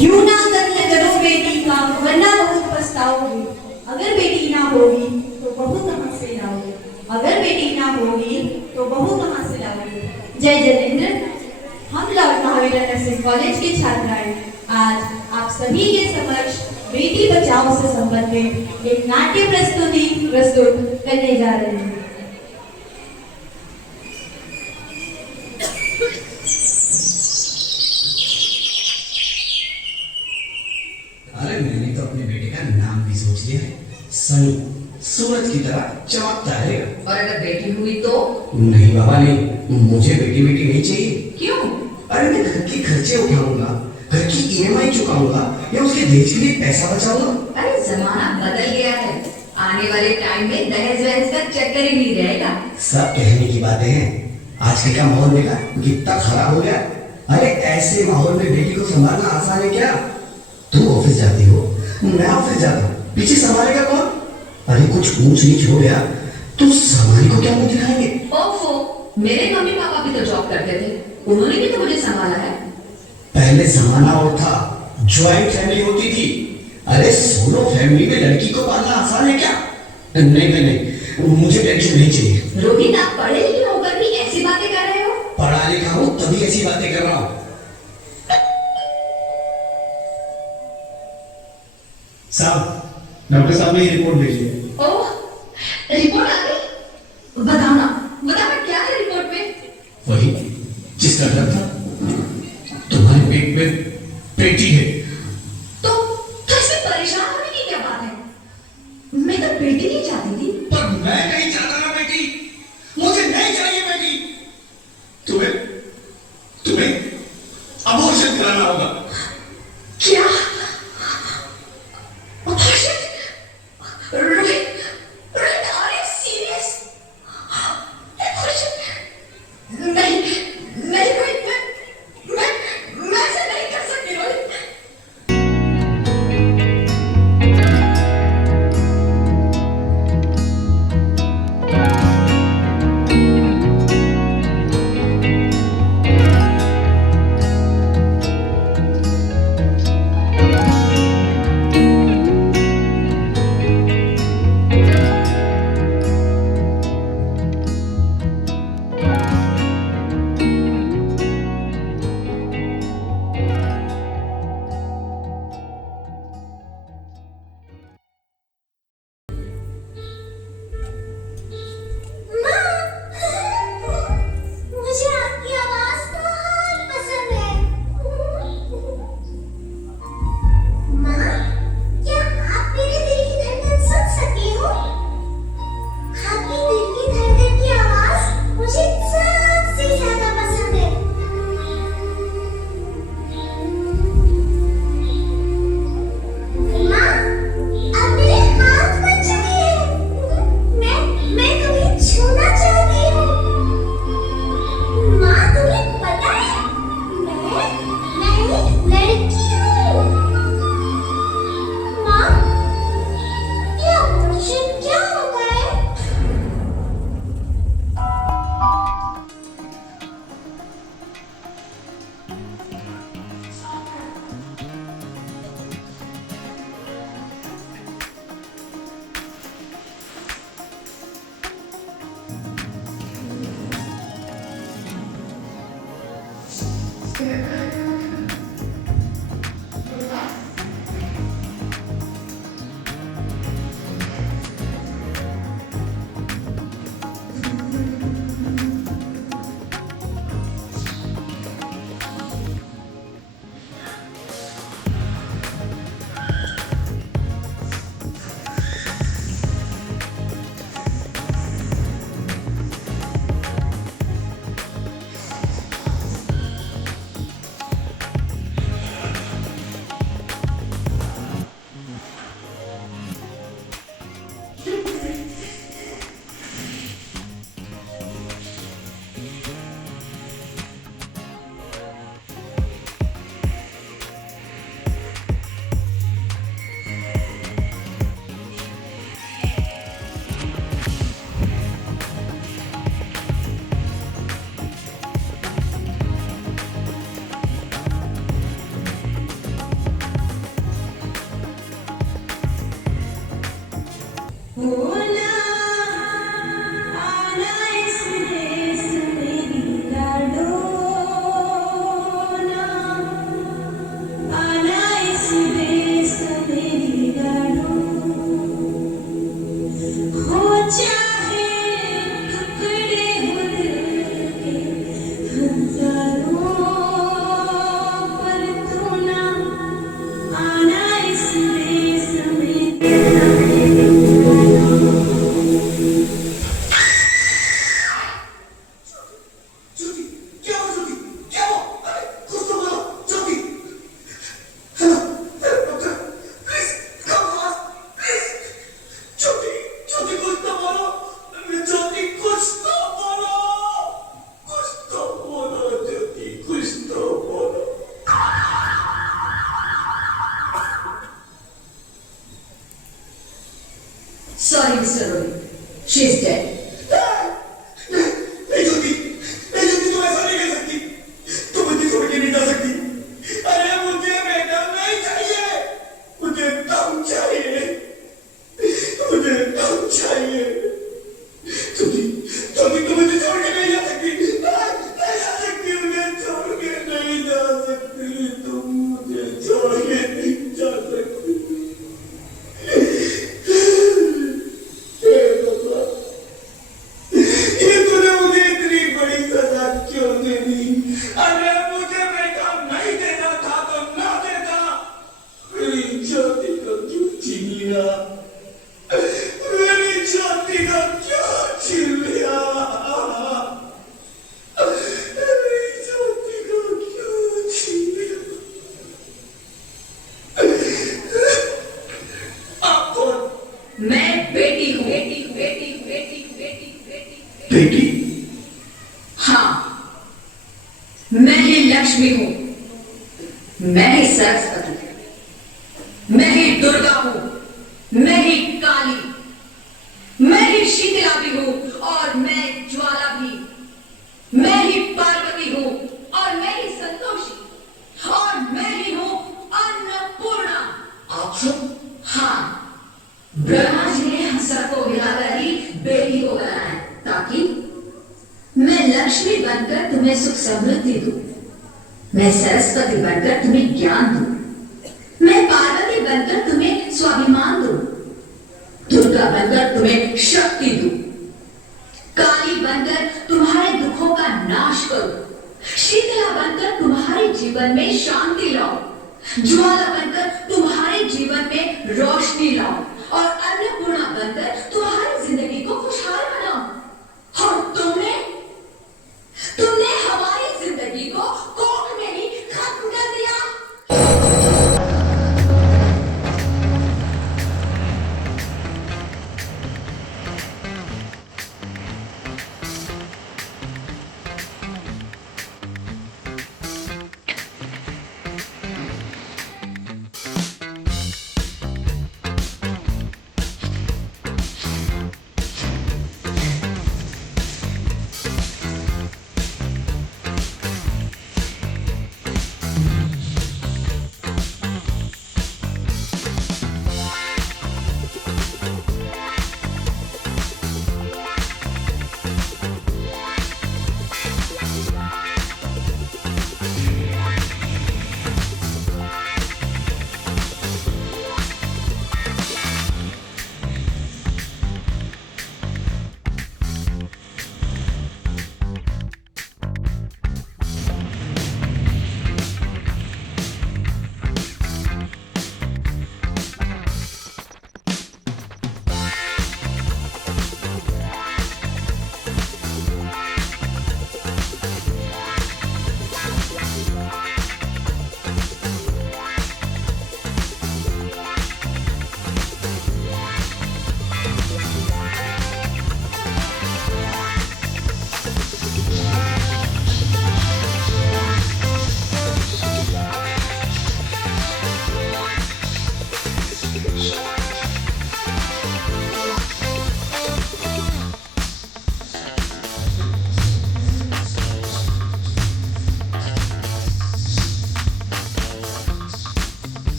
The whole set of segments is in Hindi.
यूं ना कन्या करो बेटी का वरना बहुत पछताओगे। अगर बेटी ना होगी तो बहू कहाँ से लाओगे। अगर बेटी ना होगी तो बहू कहाँ से लाओगे। जय जलेंद्र। हम लॉर्ड महावीर नर्सिंग कॉलेज के छात्राएं आज आप सभी के समक्ष बेटी बचाओ से संबंधित एक नाट्य प्रस्तुति प्रस्तुत करने जा रहे हैं। अरे मैंने तो अपने बेटे का नाम भी सोच लिया है, सनी। सूरज की तरह चमकता रहेगा। और अगर बेटी हुई तो? नहीं बाबा नहीं, मुझे बेटी नहीं चाहिए। क्यों? अरे मैं घर के खर्चे उठाऊंगा, घर की ईएमआई चुकाऊंगा या उसके दहेज के लिए पैसा बचाऊंगा। अरे जमाना बदल गया है, आने वाले टाइम में दहेज वहेज का चक्कर ही नहीं रहेगा। सब कहने की बातें हैं, आजकल का माहौल देखा कितना खराब हो गया। अरे ऐसे माहौल में बेटी को संभालना आसान है क्या। तुम ऑफिस जाती हो, मैं ऑफिस जाता हूँ, पीछे संभालेगा कौन। अरे कुछ ऊंच नीच हो गया तो संभाली को क्या मुंह दिखाएंगे। ओफो, मेरे मम्मी पापा भी तो जॉब करते थे, उन्होंने भी तो मुझे संभाला है। पहले जमाना और था, ज्वाइंट फैमिली होती थी। अरे सोलो फैमिली में लड़की को पालना आसान है क्या। नहीं, मुझे टेंशन नहीं चाहिए। रोहित, आप पढ़े लिखे होकर भी ऐसी बातें कर रहे हो। पढ़ा लिखा हूँ तभी ऐसी बातें कर रहा हूँ। साहब, डॉक्टर साहब ने रिपोर्ट भेजी है। ओह, रिपोर्ट आ गई? बताना क्या है रिपोर्ट में? वही जिसका डर था, तुम्हारे पेट में बेटी है। तो इसमें परेशान होने की क्या बात है? मैं तो बेटी नहीं चाहती थी। पर मैं नहीं चाहता ना बेटी, मुझे नहीं चाहिए बेटी। तुम्हें अबॉर्शन कराना होगा। क्या? Abortion? Rohit, are you serious? Abortion? नहीं रोहित, मैं ऐसा नहीं कर सकती Rohit. Mr. Rohit. She is dead. नहीं ज्योति, नहीं ज्योति, तुम ऐसा नहीं कर सकती। तुम मुझे छोड़ के नहीं जा सकती। अरे मुझे बेटा नहीं चाहिए, मुझे दम चाहिए, मुझे दम चाहिए। ज्योति, ज्योति, तुम मुझे छोड़ के नहीं जा सकती, नहीं जा सकती, मुझे छोड़ के नहीं जा सकती, तुम मुझे छोड़ के नहीं जा सकती। हे भगवान, ये तूने मुझे इतनी बड़ी सजा क्यों दे दी? अरे मुझे बेटा नहीं देना था तो ना देता, मेरी ज्योति को क्यों छीन लिया? मेरी ज्योति को क्यों छीन लिया? मेरी ज्योति को क्यों छीन लिया? आप कौन? मैं बेटी हूँ, बेटी हूँ, बेटी हूँ, बेटी हूँ, बेटी हूँ, बेटी हूँ। बेटी? हाँ, मैं ही लक्ष्मी हूँ, मैं ही सरस्वती, मैं ही दुर्गा हूँ, मैं ही काली, मैं ही शीतला भी हूँ और मैं ज्वाला भी, मैं ही पार्वती हूँ और मैं ही संतोषी और मैं ही हूँ अन्नपूर्णा। आप सब? हाँ, ब्रह्मा जी ने हम सबको मिलाकर ही बेटी को बनाया है ताकि मैं लक्ष्मी बनकर तुम्हें सुख समृद्धि दूं, मैं सरस्वती बनकर तुम्हें ज्ञान दूं, मैं पार्वती बनकर तुम्हें स्वाभिमान दूं, दुर्गा बनकर तुम्हें शक्ति दूं, काली बनकर तुम्हारे दुखों का नाश करूं, शीतला बनकर तुम्हारे जीवन में शांति लाऊं, ज्वाला बनकर तुम्हारे जीवन में रोशनी लाऊं और अन्नपूर्णा बनकर तुम्हारी जिंदगी को खुशहाल बनाऊं। और तुमने हमारी जिंदगी को कोख में ही खत्म कर दिया।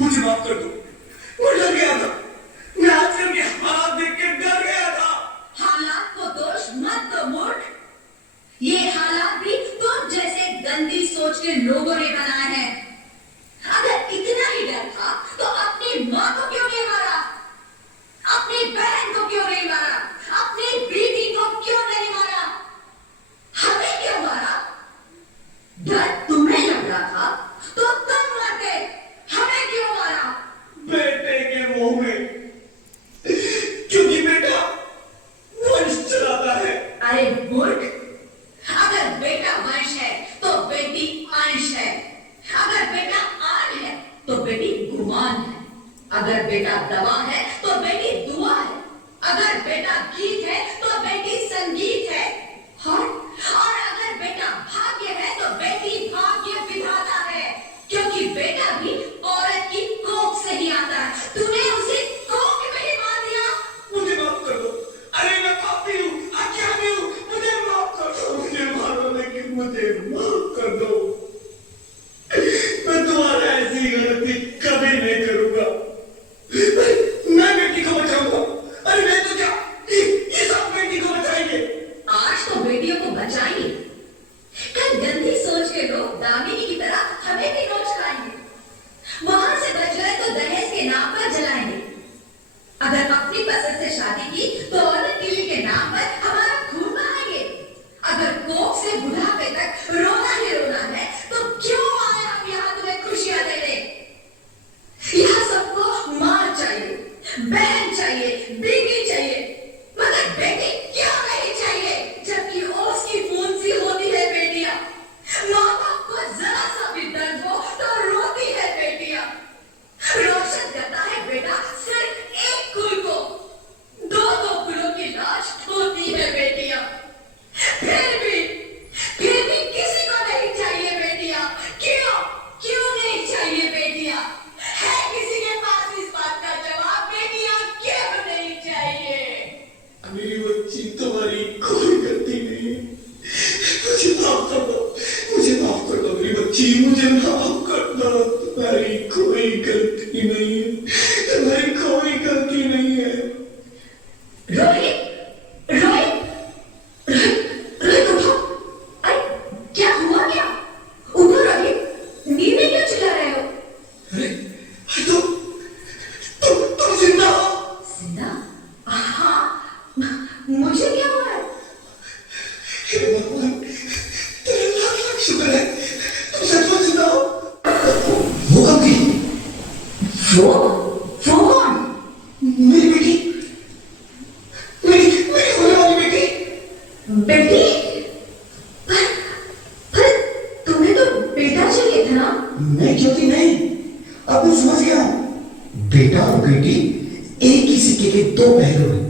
मुझे माफ कर दो, मैं डर गया था, मैं आजकल के हालात देख के डर गया था। हालात को दोष मत दो मूर्ख, ये हालात भी तुम जैसे गंदी सोच के लोगों ने बनाए हैं। अगर इतना ही डर था तो अपनी माँ को क्यों नहीं मारा, अपनी बहन को क्यों नहीं मारा, अपनी बीवी को क्यों नहीं मारा, हमें क्यों मारा? डर तुम्हें लग रहा था तो तुम मरते, हमें क्यों मारा? बेटे के मुंह में, क्योंकि बेटा वंश चलाता है। अगर बेटा दवा है तो बेटी दुआ है, अगर बेटा गीत है तो बेटी संगीत है, और अगर बेटा भाग्य है तो बेटी भाग्य विधाता है, क्योंकि बेटा भी औरत की कोख से ही आता है। तूने उसे कोख में ही मार दिया। मुझे माफ कर दो। अरे मैं पापी हूँ, अज्ञानी हूँ, मुझे माफ कर दो। मुझे मारो लेकिन मुझे माफ कर दो। मैं दोबारा ऐसी गलती कभी नहीं करूंगा। मैं बेटी को बचाऊंगा। अरे मैं तो क्या, ये सब बेटी को बचाएंगे। आज तो बेटियों को बचाएंगे, कल गंदी सोच के लोग दामिनी की तरह हमें भी नोच खाएंगे। वहां से बच गए तो दहेज के नाम पर जलाएंगे। अगर अपनी पसंद से शादी की तो औरत किली के नाम पर हमारा खून बहाएंगे। अगर कोख से बुढ़ापे तक रोना ही रोना है तो क्यों आए हम यहाँ तुम्हें खुशियां देने। यहाँ सबको माँ चाहिए, बहन चाहिए, बीवी चाहिए, मगर बेटी क्यों नहीं चाहिए, जबकि उसकी फूंसी होती है बेटियां। माँ बाप को जरा सा भी दर्द हो तो रोती है बेटियां। रोशन करता है बेटा सिर्फ एक कुल को, दो दो कुलों की लाश होती है बेटियां। फिर भी किसी को नहीं चाहिए बेटियां। क्यों क्यों नहीं चाहिए बेटियां? है किसी के पास इस बात का जवाब? बेटियां क्यों नहीं चाहिए? मेरी बच्ची तुम्हारी कोई गलती नहीं। मुझे माफ कर दो, मुझे माफ कर दो मेरी बच्ची, मुझे माफ कर दो। तुम्हारी कोई गलती नहीं है, तुम्हारी कोई गलती नहीं है। रोहित, रोहित, रोहित उठो। अरे क्या हुआ क्या? उठो रोहित, नींद में क्यों चिल्ला रहे हो? अरे तुम जिंदा हो? जिंदा? हाँ, मुझे क्या हुआ है? हे भगवान, तेरे लाख लाख शुक्र है, तुम सचमुच जिंदा हो। वो कब थी? वो कौन? मेरी बेटी, मेरी होने वाली बेटी। बेटी? पर तुम्हें तो बेटा चाहिए था ना? मैं क्योंकि नहीं, अब मैं समझ गया हूं। बेटा और बेटी एक ही सिक्के के दो पहलू हैं,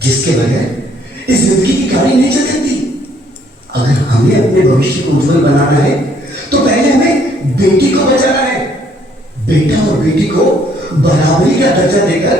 जिसके बगैर इस जिंदगी की गाड़ी नहीं चल सकती। अगर हमें अपने भविष्य को उज्जवल बनाना है तो पहले हमें बेटी को बचाना है। बेटा और बेटी को बराबरी का दर्जा देकर